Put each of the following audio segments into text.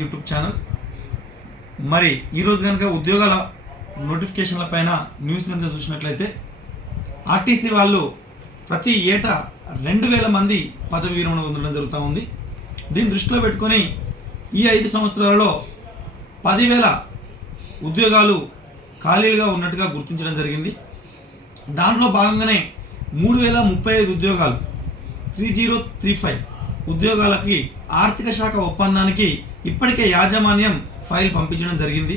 YouTube channel. మరి ఈరోజు కనుక ఉద్యోగాల నోటిఫికేషన్ల పైన న్యూస్ కనుక చూసినట్లయితే ఆర్టీసీ వాళ్ళు ప్రతి ఏటా రెండు వేల మంది పదవి విరమణ పొందడం జరుగుతూ ఉంది. దీన్ని దృష్టిలో పెట్టుకొని ఈ ఐదు సంవత్సరాలలో పదివేల ఉద్యోగాలు ఖాళీలుగా ఉన్నట్టుగా గుర్తించడం జరిగింది. దాంట్లో భాగంగానే మూడు వేల ముప్పై ఐదు ఉద్యోగాలు త్రీ జీరో త్రీ ఫైవ్ ఉద్యోగాలకి ఆర్థిక శాఖ ఒప్పందానికి ఇప్పటికే యాజమాన్యం ఫైల్ పంపించడం జరిగింది.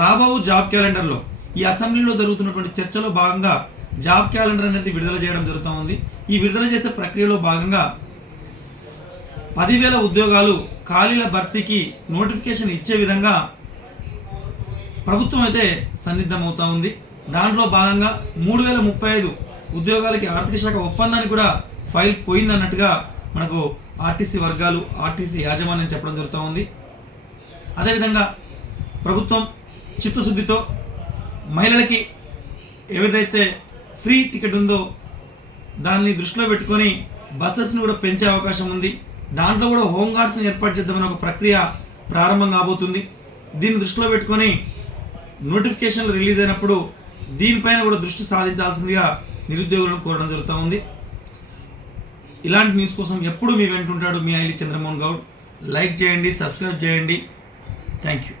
రాబో జాబ్ క్యాలెండర్లో ఈ అసెంబ్లీలో జరుగుతున్నటువంటి చర్చలో భాగంగా జాబ్ క్యాలెండర్ అనేది విడుదల చేయడం జరుగుతూ ఉంది. ఈ విడుదల చేసే ప్రక్రియలో భాగంగా పదివేల ఉద్యోగాలు ఖాళీల భర్తీకి నోటిఫికేషన్ ఇచ్చే విధంగా ప్రభుత్వం అయితే సన్నిద్ధమవుతూ ఉంది. దాంట్లో భాగంగా మూడు వేల ముప్పై ఐదు ఉద్యోగాలకి ఆర్థిక శాఖ ఒప్పందానికి కూడా ఫైల్ పోయిందన్నట్టుగా మనకు ఆర్టీసీ వర్గాలు ఆర్టీసీ యాజమాన్యం చెప్పడం జరుగుతూ ఉంది. అదేవిధంగా ప్రభుత్వం చిత్తశుద్ధితో మహిళలకి ఏదైతే ఫ్రీ టికెట్ ఉందో దాన్ని దృష్టిలో పెట్టుకొని బస్సెస్ని కూడా పెంచే అవకాశం ఉంది. దాంట్లో కూడా హోంగార్డ్స్ని ఏర్పాటు చేద్దామని ఒక ప్రక్రియ ప్రారంభం కాబోతుంది. దీన్ని దృష్టిలో పెట్టుకొని నోటిఫికేషన్లు రిలీజ్ అయినప్పుడు దీనిపైన కూడా దృష్టి సాధించాల్సిందిగా నిరుద్యోగులను కోరడం జరుగుతూ ఉంది. ఇలాంటి న్యూస్ కోసం ఎప్పుడు మీ వెంటుంటాడు మీ ఐలి చంద్రమోహన్ గౌడ్. లైక్ చేయండి సబ్స్క్రైబ్ చేయండి. Thank you